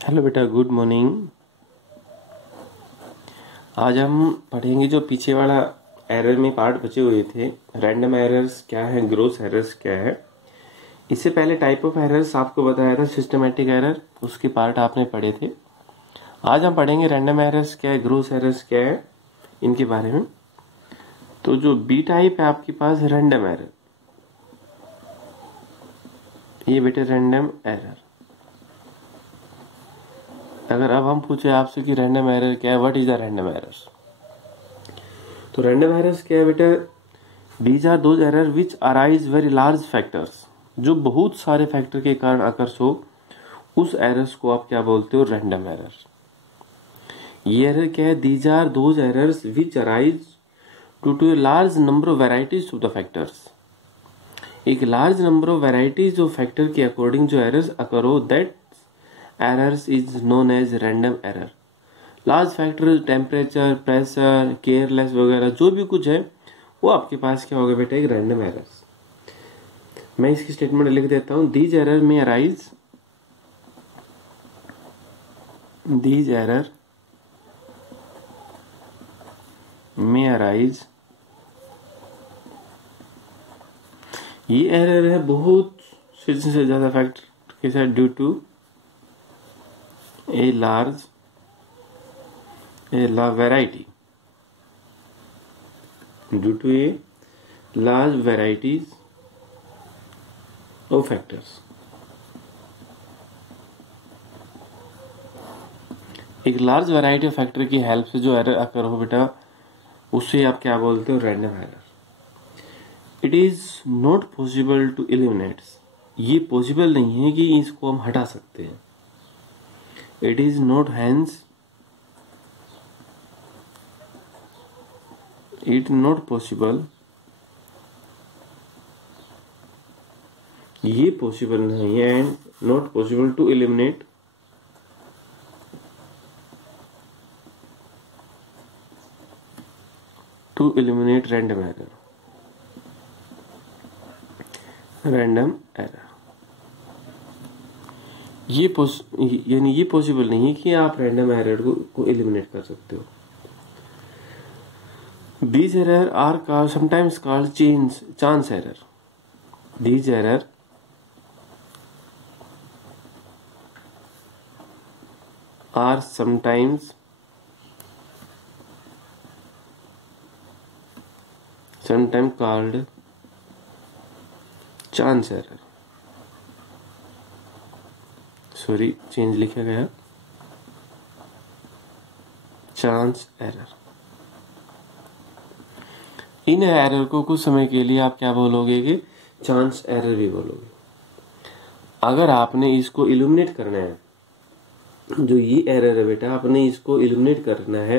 Hello बेटा, good morning. आज हम पढ़ेंगे जो पीछे वाला एरर में पार्ट बचे हुए थे। रैंडम एरर्स क्या है, ग्रोस एरर्स क्या है। इससे पहले टाइप ऑफ एरर्स आपको बताया था, सिस्टमेटिक एरर, उसके पार्ट आपने पढ़े थे। आज हम पढ़ेंगे रैंडम एरर्स क्या है, ग्रोस एरर्स क्या है, इनके बारे में। तो जो बी टाइप है आपके पास रैंडम एरर, ये बेटे रैंडम एरर। अगर अब हम पूछे आपसे कि रैंडम एरर क्या है, what is the random errors, तो रैंडम एरर्स क्या है बेटा, these are those error which arise very large factors, जो बहुत सारे फैक्टर के कारण अकर्स हो, उस एरर्स को आप क्या बोलते हो, रैंडम एरर। ये एरर क्या है, these are those errors which arise due to large number of varieties of the factors. एक large number of varieties of factor के अकॉर्डिंग जो एरर्स अकर हो, that errors is known as random error. Large factor, temperature, pressure, careless वगैरह जो भी कुछ है, वो आपके पास क्या होगा बेटा, एक रैंडम एरर्स। मैं इसकी स्टेटमेंट लिख देता हूं, these error may arise, these error may arise, ये एरर है बहुत से ज्यादा फैक्टर के साथ due to a large variety, due to a large varieties of factors। एक लार्ज वैरायटी ऑफ फैक्टर की हेल्प से जो एरर अकर हो बेटा, उससे आप क्या बोलते हो, random error. It is not possible to eliminate, ये पॉसिबल नहीं है कि इसको हम हटा सकते हैं। It is not hence, it not possible, ये पॉसिबल नहीं है, and not possible to eliminate, to eliminate random error, random error. यानी ये पॉसिबल नहीं है कि आप रैंडम एरर को एलिमिनेट कर सकते हो। These errors are sometimes called chance error. These errors are sometimes called chance error. Sorry, change लिखा गया, chance error। इन एरर को कुछ समय के लिए आप क्या बोलोगे कि चांस एरर भी बोलोगे। अगर आपने इसको इल्यूमिनेट करना है, जो ये एरर है बेटा, आपने इसको इल्यूमिनेट करना है,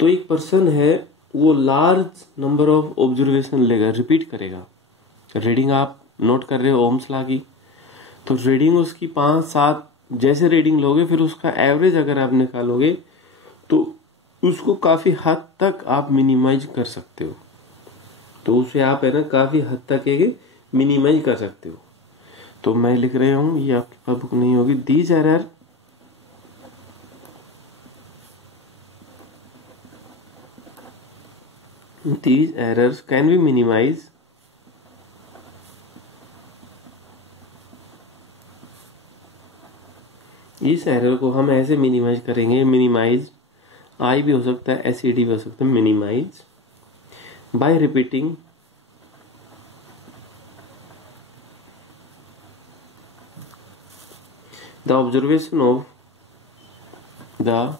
तो एक पर्सन है, वो लार्ज नंबर ऑफ ऑब्जर्वेशन लेगा, रिपीट करेगा। रीडिंग आप नोट कर रहे हो ओम्स लॉ की, तो रीडिंग उसकी 5-7 जैसे रीडिंग लोगे, फिर उसका एवरेज अगर आप निकालोगे तो उसको काफी हद तक आप मिनिमाइज कर सकते हो। तो उसे आप है ना काफी हद तक मिनिमाइज कर सकते हो। तो मैं लिख रहा हूं, ये आपके पास बुक नहीं होगी, these errors can be minimize, इस एरर को हम ऐसे मिनिमाइज करेंगे, मिनिमाइज आई भी हो सकता है, एसईडी भी हो सकता है, minimize by repeating the observation of the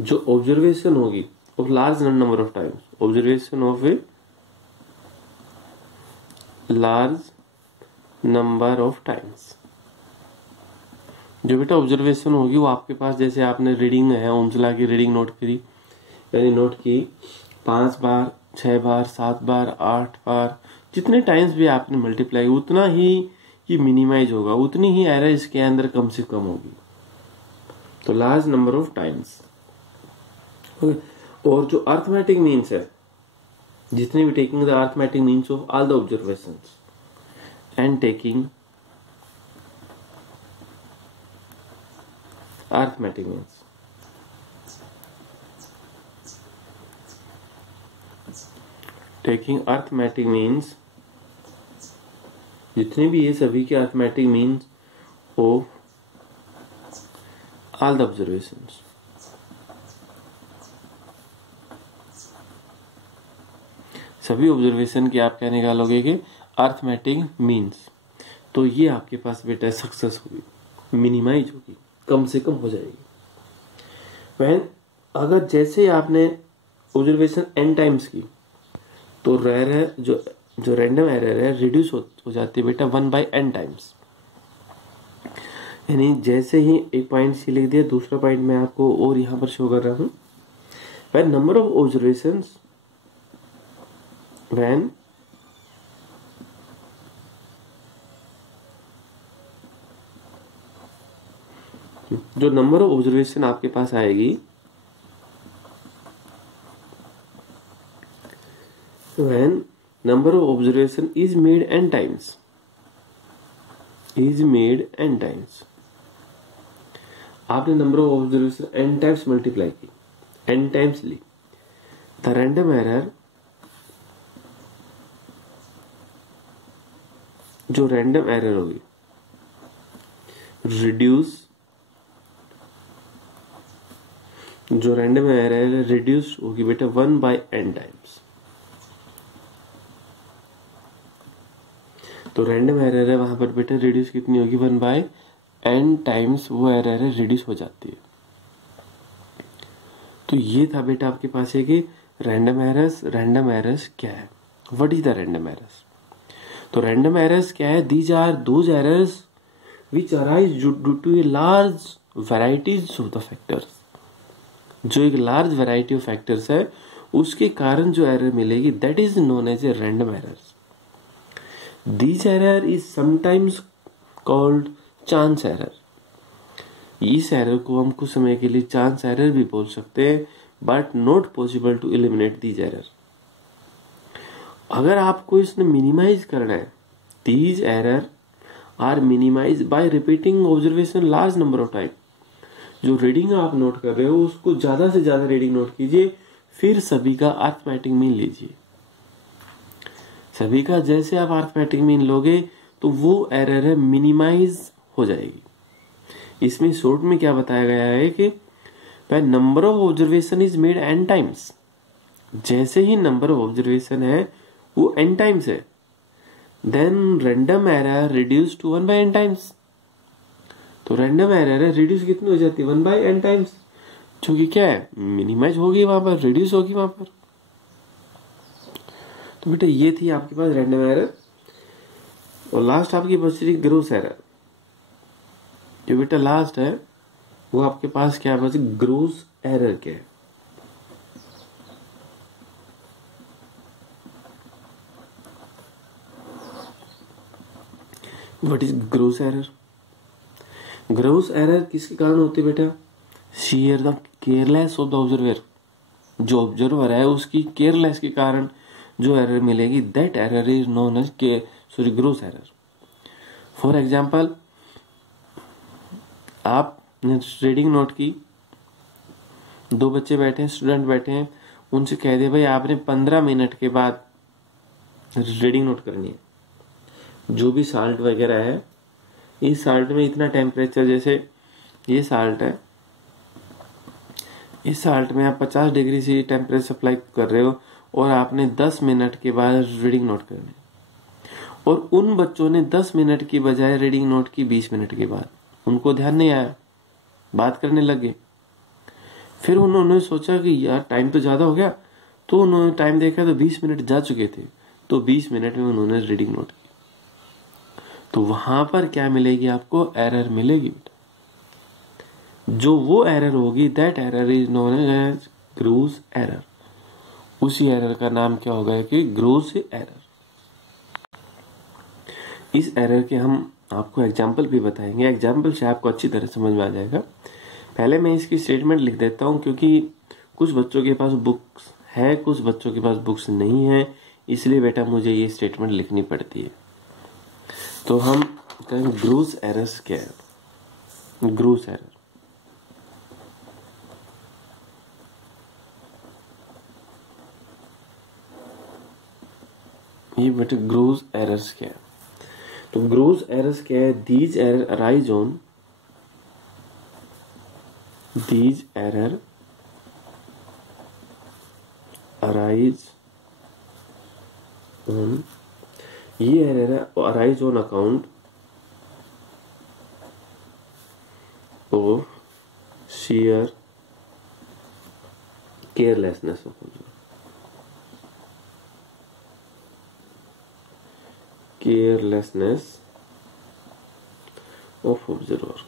जो ऑब्जर्वेशन होगी of large number of times, observation of a large number of times. जो बेटा ऑब्जर्वेशन होगी वो आपके पास, जैसे आपने रीडिंग है ओम्स लॉ की रीडिंग नोट करी, यानी नोट की 5 बार, 6 बार, 7 बार, 8 बार, जितने टाइम्स भी आपने मल्टीप्लाई, उतना ही ये मिनिमाइज होगा, उतनी ही एरर इसके अंदर कम से कम होगी। तो लार्ज नंबर ऑफ टाइम्स। और जो अर्थमेटिक मीन्स है, जितने भी taking the arithmetic means of all the observations and taking arithmetic means, taking arithmetic means, जितने भी ये सभी के arithmetic means of all the observations. सभी ऑब्जर्वेशन की आप क्या निकालोगे कि अरिथमेटिक मीन्स, तो ये आपके पास बेटा सक्सेस होगी, मिनिमाइज होगी, कम से कम हो जाएगी। वह अगर जैसे आपने ऑब्जर्वेशन n टाइम्स की तो जो रैंडम एरर है रिड्यूस हो जाती है बेटा 1/n टाइम्स। यानी जैसे ही एक पॉइंट सी लिख दिया, दूसरा पॉइंट मैं आपको और यहां पर शो कर रहा हूं, when number of observations, when जो नंबर ऑफ ऑब्जर्वेशन आपके पास आएगी, when number of observation is made n times, आपने number of observation n times multiply की, n टाइम्स ली, द रैंडम एरर, जो रैंडम एरर होगी रिड्यूस, जो रैंडम एरर रिड्यूस होगी बेटा 1/n टाइम्स। तो रैंडम एरर है वहां पर बेटा रिड्यूस कितनी होगी 1/n टाइम्स, वो एरर रिड्यूस हो जाती है। तो ये था बेटा आपके पास है कि रैंडम एरर्स क्या है, what is the random errors. तो रैंडम एरर्स क्या है, these are those errors which arise due to a large varieties of the factors. जो एक लार्ज वैरायटी ऑफ फैक्टर्स है उसके कारण जो एरर मिलेगी that is known as a random errors. This error is sometimes called chance error. इस error को हम कुछ समय के लिए चांस एरर भी बोल सकते हैं, but not possible to eliminate this error. अगर आपको इसने मिनिमाइज करना है, these error are minimize by repeating observation large number of time. जो रीडिंग आप नोट कर रहे हो उसको ज्यादा से ज्यादा रीडिंग नोट कीजिए, फिर सभी का अरिथमेटिक मीन लीजिए। सभी का जैसे आप अरिथमेटिक मीन लोगे तो वो एरर है मिनिमाइज हो जाएगी। इसमें शॉर्ट में क्या बताया गया है कि number of observation is made n times, जैसे ही नंबर ऑफ ऑब्जर्वेशन है वो n टाइम्स है, then random error reduce to 1/n times. तो रैंडम एरर है रिड्यूस कितनी हो जाती है 1/n टाइम्स, जो कि क्या है मिनिमाइज होगी, वहां पर रिड्यूस होगी वहां पर। तो बेटा ये थी आपके पास रैंडम एरर। और लास्ट आपकी बच रही ग्रोस एरर। जो बेटा लास्ट है वो आपके पास क्या बची, ग्रोस एरर क्या है। What is gross error. Gross error किसके कारण होती है बेटा, share the careless of the observer. जो ऑब्जर्वर है उसकी केयरलेस के कारण जो एरर मिलेगी that error is known as gross error. For example, आपने रीडिंग नोट की, दो बच्चे बैठे हैं, स्टूडेंट बैठे हैं, उनसे कह दे भाई आपने 15 मिनट के बाद रीडिंग नोट करनी है। जो भी साल्ट वगैरह है, इस साल्ट में इतना टेम्परेचर, जैसे ये साल्ट है, इस साल्ट में आप 50 डिग्री से टेम्परेचर अप्लाई कर रहे हो और आपने 10 मिनट के बाद रीडिंग नोट करनी है। और उन बच्चों ने 10 मिनट की बजाय रीडिंग नोट की 20 मिनट के बाद। उनको ध्यान नहीं आया, बात करने लगे। फिर उन्होंने सोचा कि यार टाइम तो ज्यादा हो गया, तो उन्होंने टाइम देखा तो 20 मिनट जा चुके थे, तो 20 मिनट में उन्होंने रीडिंग नोट की। तो वहां पर क्या मिलेगी आपको, एरर मिलेगी। जो वो एरर होगी that error is known as gross error. उसी एरर का नाम क्या होगा कि ग्रोस एरर। इस एरर के हम आपको एग्जाम्पल भी बताएंगे, एग्जाम्पल से आपको अच्छी तरह समझ में आ जाएगा। पहले मैं इसकी स्टेटमेंट लिख देता हूं, क्योंकि कुछ बच्चों के पास बुक्स है, कुछ बच्चों के पास बुक्स नहीं है, इसलिए बेटा मुझे ये स्टेटमेंट लिखनी पड़ती है। तो हम कहेंगे ग्रूस एरर्स क्या है। ग्रूस एरर, ये बेटा ग्रूस एरर्स क्या है। तो ग्रूस एरर्स क्या है? These error arise on, these error arise on, ये एरर है arise on account of sheer carelessness of observer, carelessness of observer,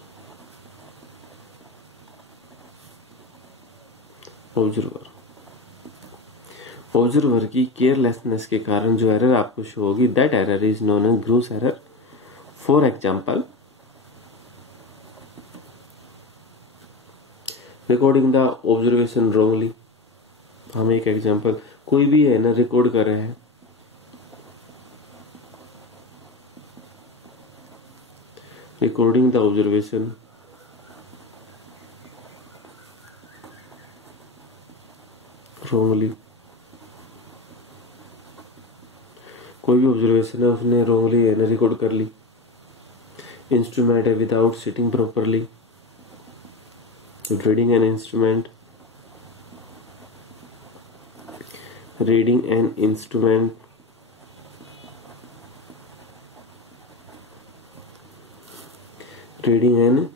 observer की केयरलेसनेस के कारण जो एरर आपको शो होगी, that error is known as gross error. For example, recording the observation wrongly. हम एक एग्जाम्पल, कोई भी है ना, रिकॉर्ड कर रहे हैं, रिकॉर्डिंग द ऑब्जर्वेशन रॉन्गली, कोई भी ऑब्जर्वेशन है उसने रॉन्गली है ना रिकॉर्ड कर ली। इंस्ट्रूमेंट है without sitting properly, reading an instrument, reading an instrument reading an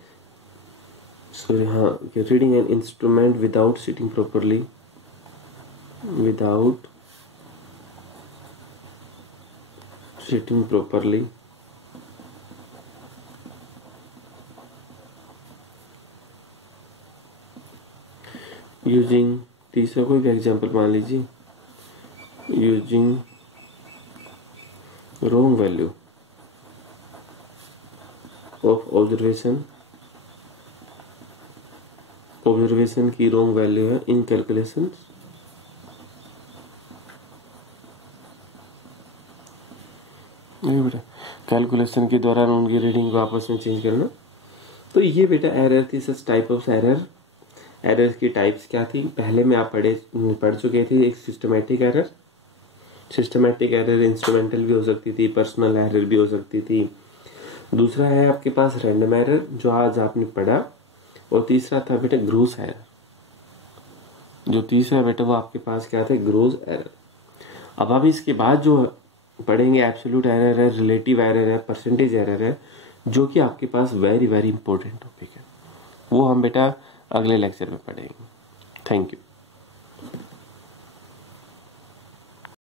reading an instrument without sitting properly, without sitting properly, using, तीसरा कोई भी एग्जाम्पल मान लीजिए, using wrong value of observation, observation की wrong value है इन calculations, calculation के दौरान उनकी रीडिंग को आपस में चेंज करना। तो ये बेटा एरर थी, such type of error. Error की टाइप्स क्या थी पहले में आप पढ़ चुके थे। एक systematic error, systematic error instrumental भी हो सकती थी, पर्सनल एरर भी हो सकती थी। दूसरा है आपके पास रैंडम एरर जो आज आपने पढ़ा, और तीसरा था बेटा ग्रूस एरर। जो तीसरा बेटा वो आपके पास क्या था, ग्रूस एरर। अब हम इसके बाद जो पढ़ेंगे एब्सोल्यूट एरर है, रिलेटिव एरर है, परसेंटेज एरर है, जो कि आपके पास वेरी वेरी इंपॉर्टेंट टॉपिक है। वो हम बेटा अगले लेक्चर में पढ़ेंगे। Thank you.